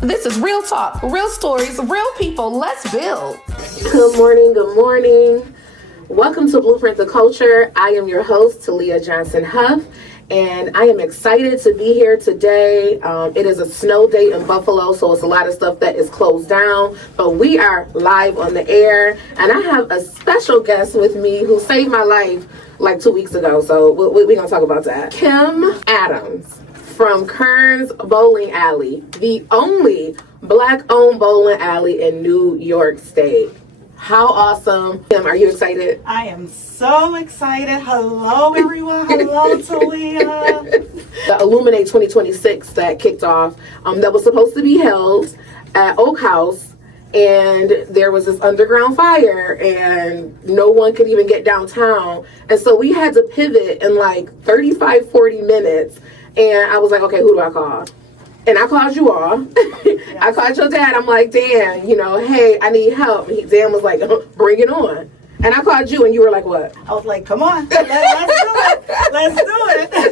This is real talk, real stories, real people. Let's build. Good morning. Good morning. Welcome to Blueprint the Culture. I am your host, Talia Johnson Huff, and I am excited to be here today. It is a snow day in Buffalo, so it's a lot of stuff that is closed down, but we are live on the air, and I have a special guest with me who saved my life like 2 weeks ago, so we're going to talk about that. Kim Adams from Kerns Bowling Alley, the only Black-owned bowling alley in New York State. How awesome. Kim, are you excited? I am so excited. Hello, everyone. Hello, Talia. The Illuminate 2026 that kicked off, that was supposed to be held at Oak House, and there was this underground fire, and no one could even get downtown. And so we had to pivot in like 35, 40 minutes. And I was like, okay, who do I call? And I called you all. I called your dad. I'm like, Dan, hey, I need help. Dan was like, bring it on. And I called you, and you were like, what? I was like, come on, let's do it. Let's do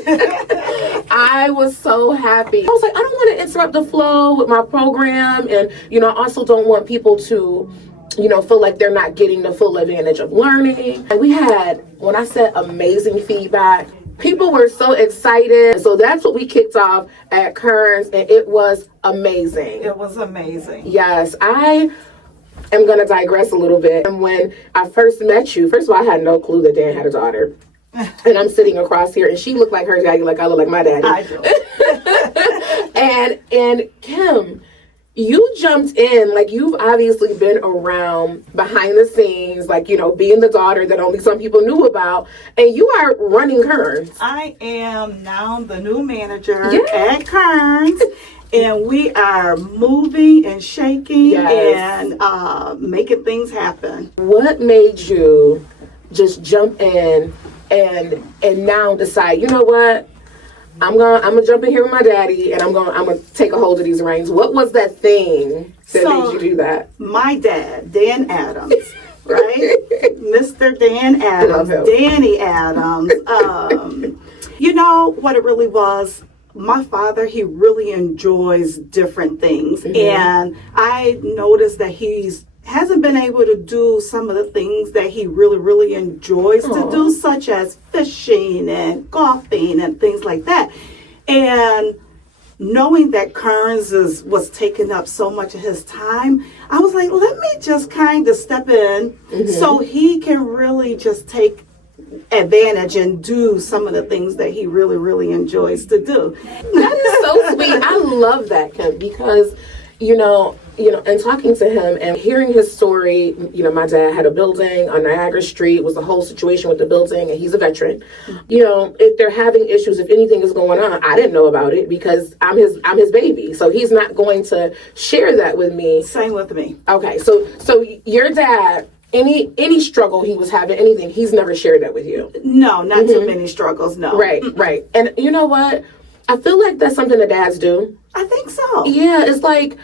it. I was so happy. I was like, I don't want to interrupt the flow with my program. And, I also don't want people to, feel like they're not getting the full advantage of learning. And we had, when I said amazing feedback, people were so excited. So that's what we kicked off at Kerns, and it was amazing. It was amazing. Yes, I am going to digress a little bit. And when I first met you, first of all, I had no clue that Dan had a daughter. And I'm sitting across here, and she looked like her daddy, like I look like my daddy. I do. and Kim, you jumped in, like you've obviously been around behind the scenes, like, being the daughter that only some people knew about, and you are running Kerns. I am now the new manager at Kerns, and we are moving and shaking and making things happen. What made you just jump in and now decide, you know what? I'm gonna jump in here with my daddy, and I'm gonna take a hold of these reins. What was that thing that made you do that? My dad, Dan Adams, right? Mr. Dan Adams, Danny Adams. What it really was? My father, he really enjoys different things, and I noticed that hasn't been able to do some of the things that he really enjoys to do, such as fishing and golfing and things like that. And knowing that Kerns was taking up so much of his time, I was like, let me just kind of step in so he can really just take advantage and do some of the things that he really enjoys to do. That is so sweet. I love that, Kim, because and talking to him and hearing his story, my dad had a building on Niagara Street, was the whole situation with the building, and he's a veteran. If they're having issues, if anything is going on, I didn't know about it because I'm his baby. So he's not going to share that with me. Same with me. Okay, so your dad, any struggle he was having, anything, he's never shared that with you? No, not too many struggles, no. Right. And you know what? I feel like that's something that dads do. I think so. Yeah, it's like,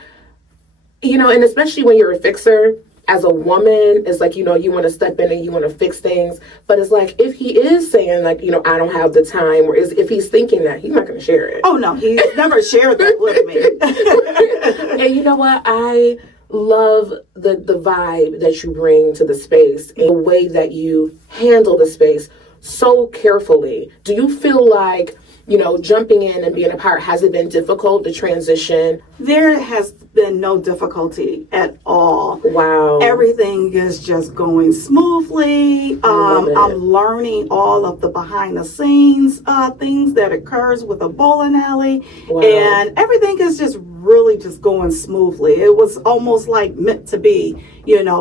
and especially when you're a fixer, as a woman, it's like, you want to step in and you want to fix things. But it's like, if he is saying, like, I don't have the time, or if he's thinking that, he's not going to share it. Oh, no, he's never shared that with me. And you know what? I love the vibe that you bring to the space and the way that you handle the space so carefully. Do you feel like, jumping in and being a part, has it been difficult to transition? There has been no difficulty at all. Wow. Everything is just going smoothly. I'm learning all of the behind the scenes things that occurs with a bowling alley. Wow. And everything is just really just going smoothly. It was almost like meant to be,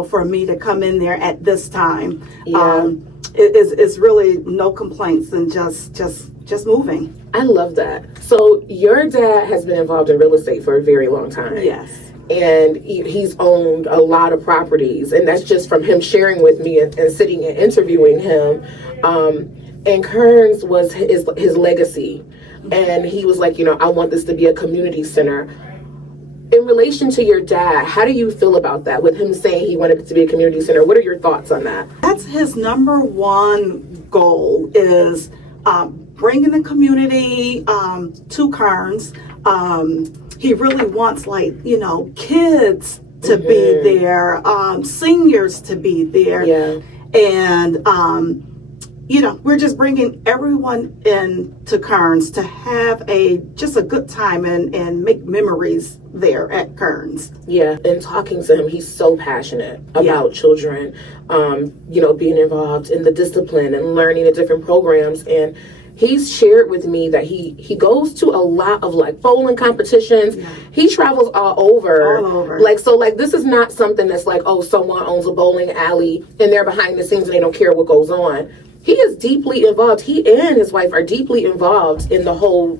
for me to come in there at this time. Yeah. It's really no complaints and just moving. I love that. So your dad has been involved in real estate for a very long time. Yes. And he's owned a lot of properties, and that's just from him sharing with me and sitting and interviewing him. And Kerns was his legacy. And he was like, I want this to be a community center. In relation to your dad, how do you feel about that? With him saying he wanted it to be a community center, what are your thoughts on that? That's his number one goal, is bringing the community to Kerns. he really wants, like, kids to be there, seniors to be there. Yeah. And, we're just bringing everyone in to Kerns to have just a good time and make memories there at Kerns. Yeah, and talking to him, he's so passionate about children, being involved in the discipline and learning the different programs. And he's shared with me that he goes to a lot of like bowling competitions. Yeah. He travels all over. Like this is not something that's like, oh, someone owns a bowling alley and they're behind the scenes and they don't care what goes on. He is deeply involved. He and his wife are deeply involved in the whole,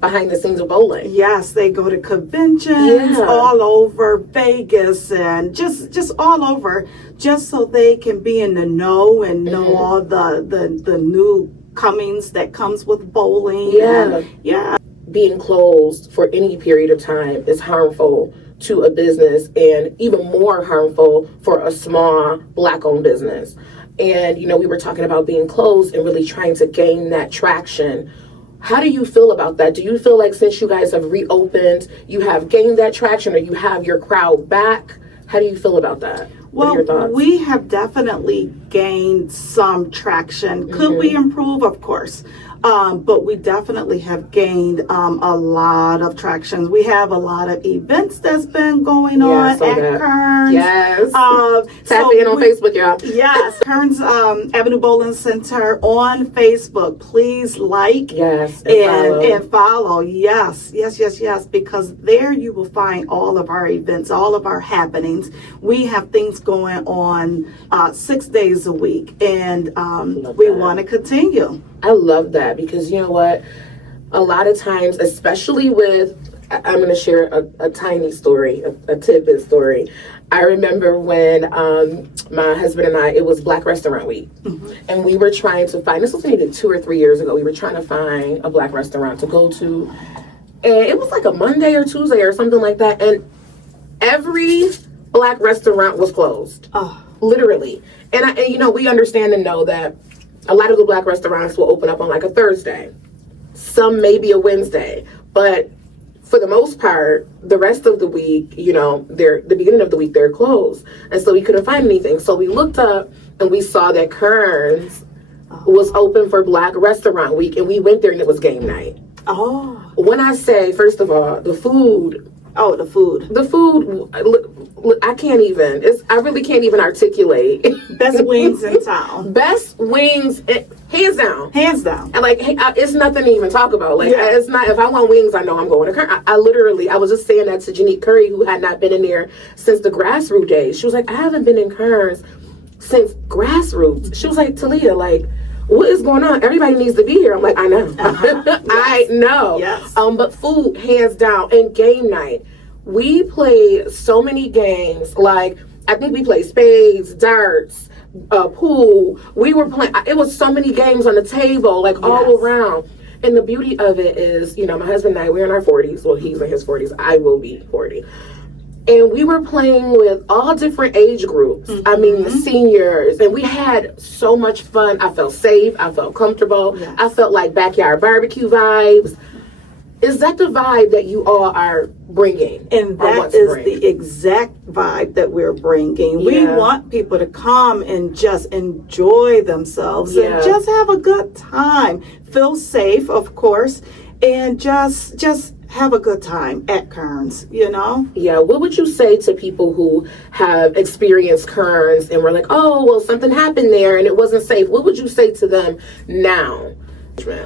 behind the scenes of bowling. Yes, they go to conventions all over Vegas and just all over, just so they can be in the know and know all the new comings that comes with bowling. Being closed for any period of time is harmful to a business and even more harmful for a small Black-owned business. And, we were talking about being closed and really trying to gain that traction. How do you feel about that? Do you feel like since you guys have reopened, you have gained that traction or you have your crowd back? How do you feel about that? What are your thoughts? We have definitely gained some traction. Could we improve? Of course. But we definitely have gained a lot of traction. We have a lot of events that's been going on at Kerns. Yes. Tap in on Facebook, y'all. Yes. Kerns Avenue Bowling Center on Facebook. Please like and follow. Yes. Because there you will find all of our events, all of our happenings. We have things going on 6 days a week, and we want to continue. I love that because you know what? A lot of times, especially I'm going to share a tiny story, a tidbit story. I remember when my husband and I, it was Black Restaurant Week, and we were trying to find, this was maybe 2 or 3 years ago, we were trying to find a Black restaurant to go to, and it was like a Monday or Tuesday or something like that, and every Black restaurant was closed, literally. And we understand and know that a lot of the Black restaurants will open up on like a Thursday, some maybe a Wednesday, but for the most part, the rest of the week, the beginning of the week, they're closed. And so we couldn't find anything. So we looked up and we saw that Kerns was open for Black Restaurant Week, and we went there and it was game night. Oh. When I say, first of all, the food. Oh, the food. The food, I can't even. I really can't even articulate. Best wings in town. Best wings, hands down. Hands down. And it's nothing to even talk about. It's not. If I want wings, I know I'm going to Kerns. I was just saying that to Janique Curry, who had not been in there since the grassroots days. She was like, I haven't been in Kerns since grassroots. She was like, Talia, what is going on? Everybody needs to be here. I'm like, I know. Yes. I know. Yes. But food, hands down, and game night. We played so many games. I think we played spades, darts, pool. We were playing. It was so many games on the table, all around. And the beauty of it is, my husband and I, we're in our 40s. Well, he's in his 40s. I will be 40. And we were playing with all different age groups. I mean, the seniors. And we had so much fun. I felt safe. I felt comfortable. Yes. I felt like backyard barbecue vibes. Is that the vibe that you all are bringing? And that is the exact vibe that we're bringing. We want people to come and just enjoy themselves and just have a good time. Feel safe, of course, and just have a good time at Kerns, Yeah, what would you say to people who have experienced Kerns and were like, oh, well, something happened there and it wasn't safe? What would you say to them now?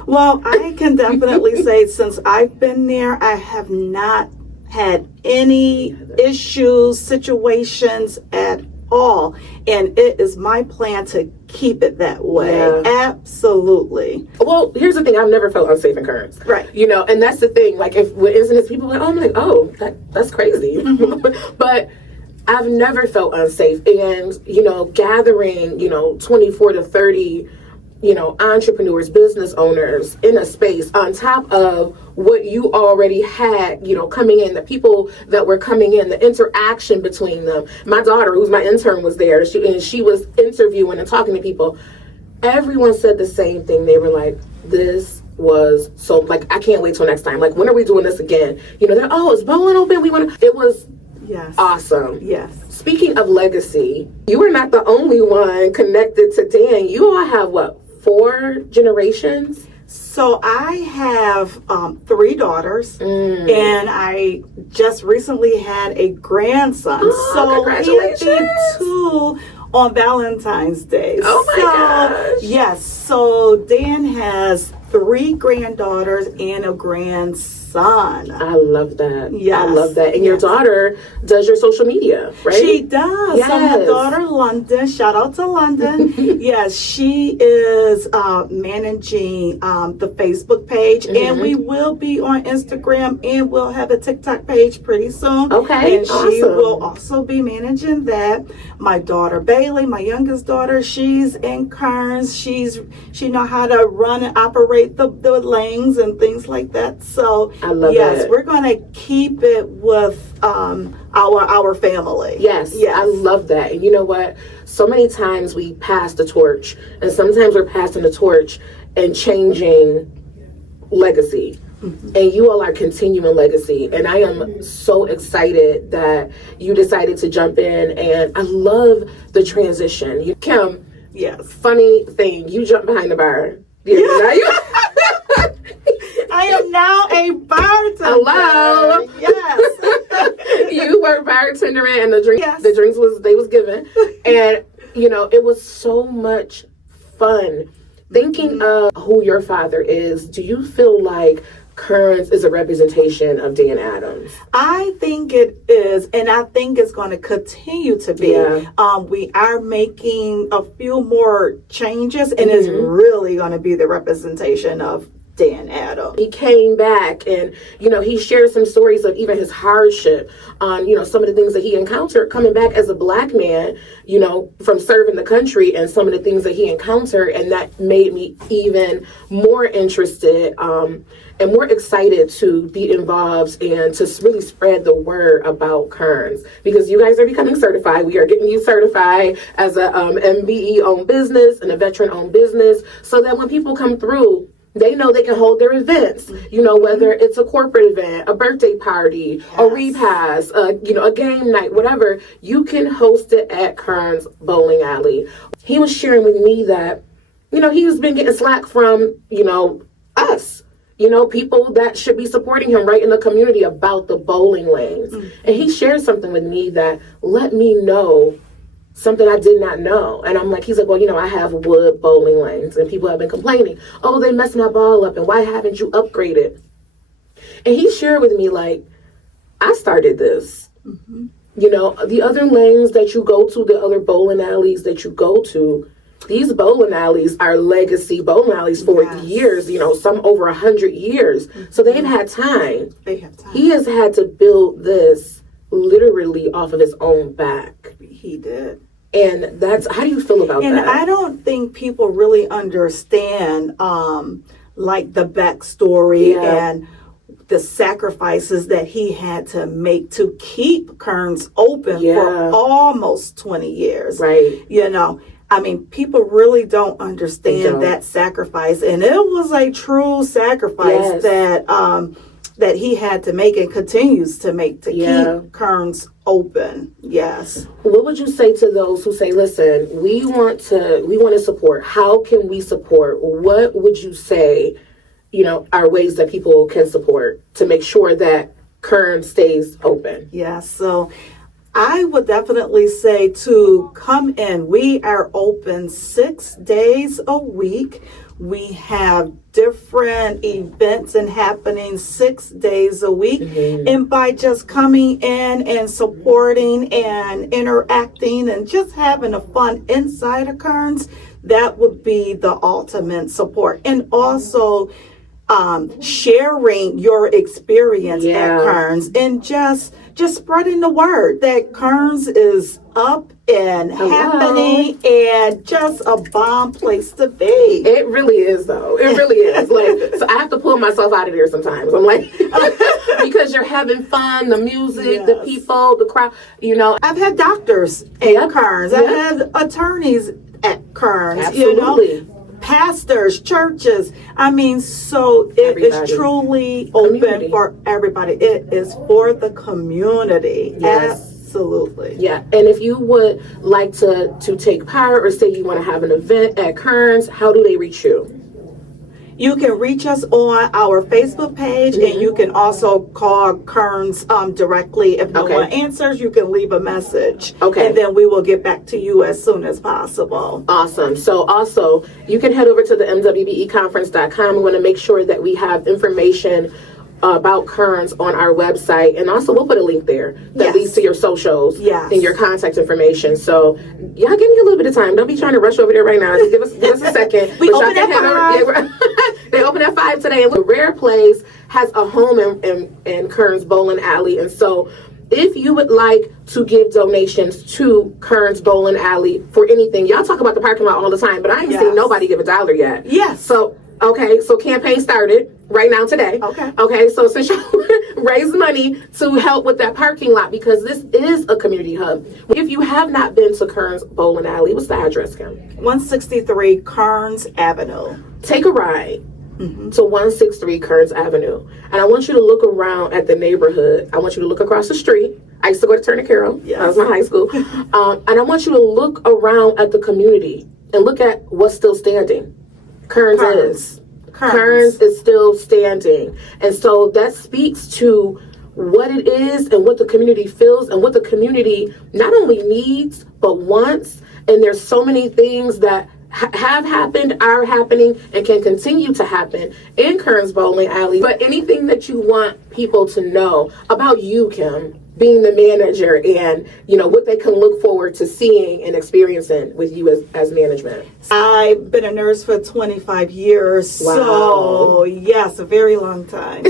Well, I can definitely say since I've been there, I have not had any issues, situations at all. And it is my plan to keep it that way. Yeah. Absolutely. Well, here's the thing. I've never felt unsafe in Kerns. Right. And that's the thing. If with incidents, people are like, I'm like, oh, that's crazy. But I've never felt unsafe. And, gathering, 24 to 30 entrepreneurs, business owners in a space on top of what you already had, coming in, the people that were coming in, the interaction between them. My daughter, who's my intern, was there, and she was interviewing and talking to people. Everyone said the same thing. They were like, this was so, like, I can't wait till next time. Like, when are we doing this again? You know, they're, oh, is bowling open? We want to. It was awesome. Yes. Speaking of legacy, you were not the only one connected to Dan. You all have, what, 4 generations? So I have 3 daughters, and I just recently had a grandson. So congratulations. he did 2 on Valentine's Day. Oh my gosh. Yes. So Dan has 3 granddaughters and a grandson. I love that. Yes. I love that. And your daughter does your social media, right? She does. Yes. So my daughter, London, shout out to London. Yes, she is managing the Facebook page, and we will be on Instagram, and we'll have a TikTok page pretty soon. Okay, and she will also be managing that. My daughter Bailey, my youngest daughter, she's in Kerns. She know how to run and operate the lanes and things like that. So I love it. we're gonna keep it with our family. Yes, I love that. And you know what? So many times we pass the torch, and sometimes we're passing the torch and changing legacy. And you all are continuing legacy. And I am so excited that you decided to jump in. And I love the transition. Kim, funny thing, you jumped behind the bar. I am now a bartender. Hello. Yes. You were bartending, and the drinks was given. And you know, it was so much fun. Thinking of who your father is, do you feel like Kerns is a representation of Dan Adams? I think it is, and I think it's going to continue to be. We are making a few more changes, and it's really going to be the representation of Dan Adams. He came back, and you know, he shared some stories of even his hardship on, you know, some of the things that he encountered coming back as a Black man, you know, from serving the country, and some of the things that he encountered, and that made me even more interested and more excited to be involved and to really spread the word about Kerns, because you guys are becoming certified. We are getting you certified as a MBE owned business and a veteran owned business, so that when people come through, they know they can hold their events, you know, whether it's a corporate event, a birthday party, a repast, you know, a game night, whatever, you can host it at Kerns Bowling Alley. He was sharing with me that, you know, he's been getting slack from, you know, us, you know, people that should be supporting him right in the community about the bowling lanes. And he shared something with me that let me know something I did not know. And I'm like, he's like, well, you know, I have wood bowling lanes, and people have been complaining, oh, they messed my ball up, and why haven't you upgraded? And he shared with me, like, I started this. You know, the other lanes that you go to, the other bowling alleys that you go to, these bowling alleys are legacy bowling alleys for years, you know, some over 100 years. So they've had time. They have time. He has had to build this literally off of his own back. He did. And that's, how do you feel about that? And I don't think people really understand like the backstory and the sacrifices that he had to make to keep Kerns open for almost 20 years. Right. You know, I mean, people really don't understand that sacrifice. And it was a true sacrifice that he had to make and continues to make to keep Kerns open. Yes. What would you say to those who say, listen, we want to support. How can we support? What would you say, you know, are ways that people can support to make sure that Kerns stays open? Yeah, so I would definitely say to come in. We are open 6 days a week. We have different events and happenings 6 days a week. And by just coming in and supporting and interacting and just having a fun inside of Kerns, that would be the ultimate support. And also sharing your experience at Kerns, and just spreading the word that Kerns is up and happening and just a bomb place to be. It really is, though. It really is. Like, so I have to pull myself out of there sometimes. I'm like, because you're having fun, the music, the people, the crowd, you know. I've had doctors at Kerns. I've had attorneys at Kerns. Absolutely. You know, pastors, churches. I mean, so it is truly open for everybody. It is for the community. Yes. Absolutely. Yeah. And if you would like to take part, or say you want to have an event at Kerns, how do they reach you? You can reach us on our Facebook page, and you can also call Kerns directly. If no one answers, you can leave a message. Okay. And then we will get back to you as soon as possible. Awesome. So also, you can head over to the mwbeconference.com. We want to make sure that we have information about Kerns on our website, and also we'll put a link there that leads to your socials and your contact information. So y'all give me a little bit of time. Don't be trying to rush over there right now. Just give us a second. We open at 5. They open at 5 today, and the Rare Place has a home in Kerns Bowling Alley. And so if you would like to give donations to Kerns Bowling Alley for anything, y'all talk about the parking lot all the time, but I ain't seen nobody give $1 yet. Yes. So campaign started right now today. Okay, so since y'all raise money to help with that parking lot, because this is a community hub. If you have not been to Kerns Bowling Alley, what's the address, Kim? 163 Kerns Avenue. Take a ride to 163 Kerns Avenue. And I want you to look around at the neighborhood. I want you to look across the street. I used to go to Turner Carroll. That was my high school. And I want you to look around at the community and look at what's still standing. Kerns is still standing. And so that speaks to what it is and what the community feels and what the community not only needs but wants. And there's so many things that have happened, are happening, and can continue to happen in Kerns Bowling Alley. But anything that you want people to know about you, Kim, being the manager, and what they can look forward to seeing and experiencing with you as management. I've been a nurse for 25 years. Wow. So yes, a very long time.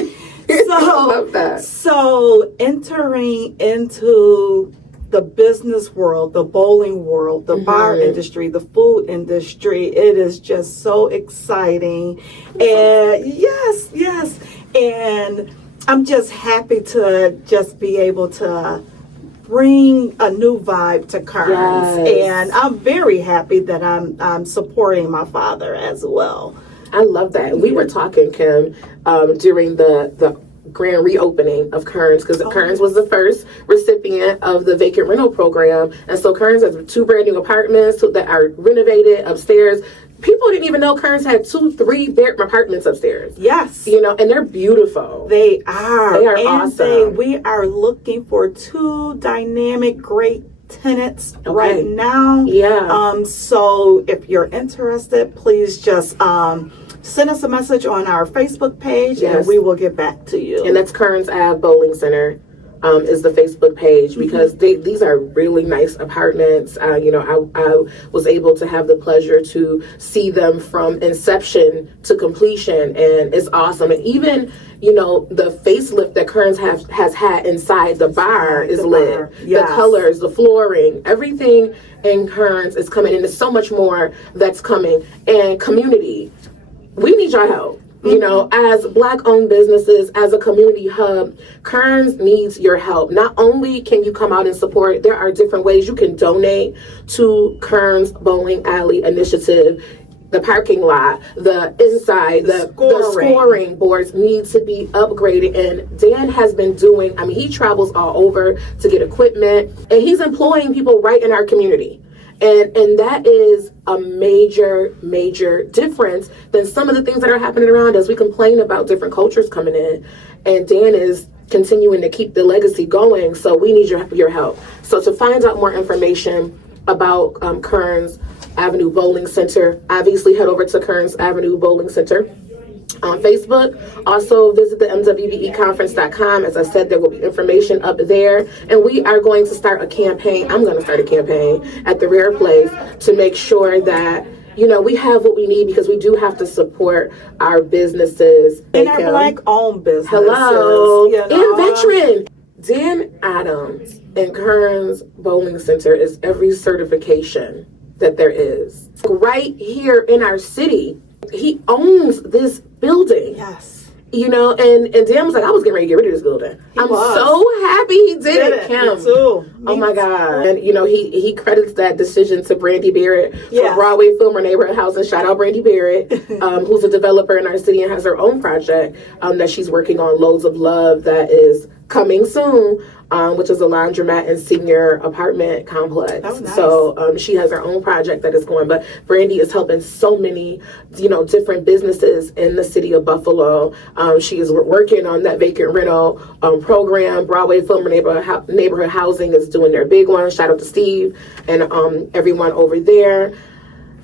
I love that. So entering into the business world, the bowling world, the bar industry, the food industry, it is just so exciting. And yes. And I'm just happy to just be able to bring a new vibe to Kerns. And I'm very happy that I'm supporting my father as well. I love that. We were talking, Kim, during the grand reopening of Kerns, because Kerns was the first recipient of the vacant rental program. And so Kerns has 2 brand new apartments that are renovated upstairs. People didn't even know Kerns had 2-3 bedroom apartments upstairs. Yes. And they're beautiful. They are. They are awesome. We are looking for 2 dynamic, great tenants right now. Yeah. So if you're interested, please just send us a message on our Facebook page, and we will get back to you. And that's Kerns Ave Bowling Center. Is the Facebook page, because these are really nice apartments. I was able to have the pleasure to see them from inception to completion, and it's awesome. And even the facelift that Kerns has had inside the bar is lit. The colors, the flooring, everything in Kerns is coming, and there's so much more that's coming. And community, we need your help. As Black-owned businesses, as a community hub, Kerns needs your help. Not only can you come out and support, there are different ways you can donate to Kerns Bowling Alley Initiative. The parking lot, the inside, the scoring boards need to be upgraded. And Dan has been doing, he travels all over to get equipment, and he's employing people right in our community. And that is a major difference than some of the things that are happening around us. We complain about different cultures coming in, and Dan is continuing to keep the legacy going. So we need your help. So to find out more information about Kerns Avenue Bowling Center, obviously head over to Kerns Avenue Bowling Center on Facebook. Also visit the mwbeconference.com. As I said, there will be information up there. And we are going to start a campaign. I'm going to start a campaign at the Rare Place to make sure that we have what we need, because we do have to support our businesses. And our Black-owned businesses. Hello. And veteran. Dan Adams in Kerns Bowling Center is every certification that there is. Right here in our city, he owns this building. Yes. You know, and Dan was like, I was getting ready to get rid of this building. I'm so happy he did it, Kim. Me too. Oh my God. And, you know, he credits that decision to Brandy Barrett from Broadway Film or Neighborhood Housing. Shout out Brandy Barrett, who's a developer in our city and has her own project that she's working on, Loads of Love, that is coming soon, which is a laundromat and senior apartment complex. Oh, nice. So she has her own project that is going, but Brandy is helping so many, you know, different businesses in the city of Buffalo. She is working on that vacant rental program. Broadway Film Neighborhood Housing is doing their big one. Shout out to Steve and everyone over there.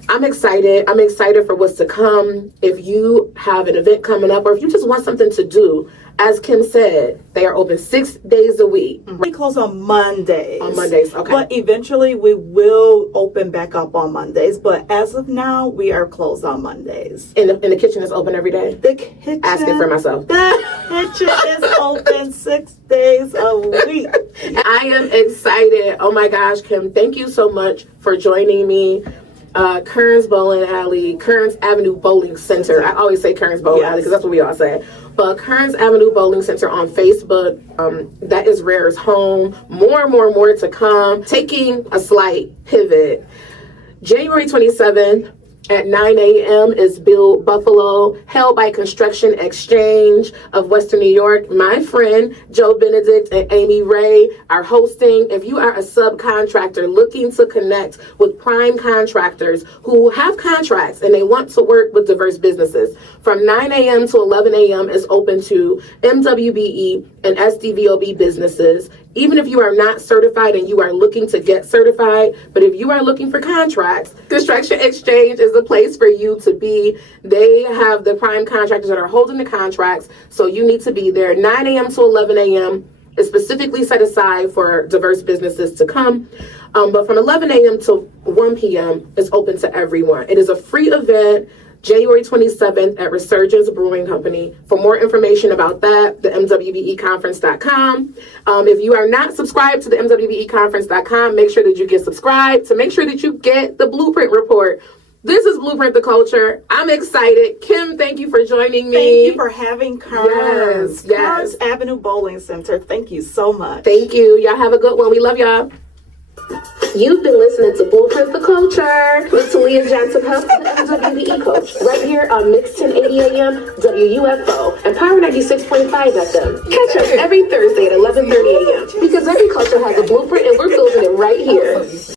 I'm excited. I'm excited for what's to come. If you have an event coming up or if you just want something to do, as Kim said, they are open 6 days a week. We close on Mondays. On Mondays, okay. But eventually we will open back up on Mondays. But as of now, we are closed on Mondays. And the kitchen is open every day? The kitchen. Asking for myself. The kitchen is open 6 days a week. I am excited. Oh my gosh, Kim, thank you so much for joining me. Kerns Avenue Bowling Center. I always say Kerns Bowling Alley because that's what we all say. But Kerns Avenue Bowling Center on Facebook, that is Rare's home. More to come. Taking a slight pivot. January 27th at 9 a.m. is Build Buffalo, held by Construction Exchange of Western New York. My friend Joe Benedict and Amy Ray are hosting. If you are a subcontractor looking to connect with prime contractors who have contracts and they want to work with diverse businesses, from 9 a.m. to 11 a.m. is open to MWBE and SDVOB businesses. Even if you are not certified and you are looking to get certified, but if you are looking for contracts, Construction Exchange is the place for you to be. They have the prime contractors that are holding the contracts, so you need to be there. 9 a.m. to 11 a.m. is specifically set aside for diverse businesses to come. But from 11 a.m. to 1 p.m. is open to everyone. It is a free event. January 27th at Resurgence Brewing Company. For more information about that, the MWBEconference.com. If you are not subscribed to the MWBEconference.com, make sure that you get subscribed to make sure that you get the Blueprint Report. This is Blueprint the Culture. I'm excited. Kim, thank you for joining me. Thank you for having Kerns. Yes. Kerns Avenue Bowling Center. Thank you so much. Thank you. Y'all have a good one. We love y'all. You've been listening to Blueprint the Culture with Talia Johnson Huff, the MWBE coach, right here on Mix 1080 AM WUFO and Power 96.5 FM. Catch us every Thursday at 11:30 a.m. because every culture has a blueprint and we're building it right here.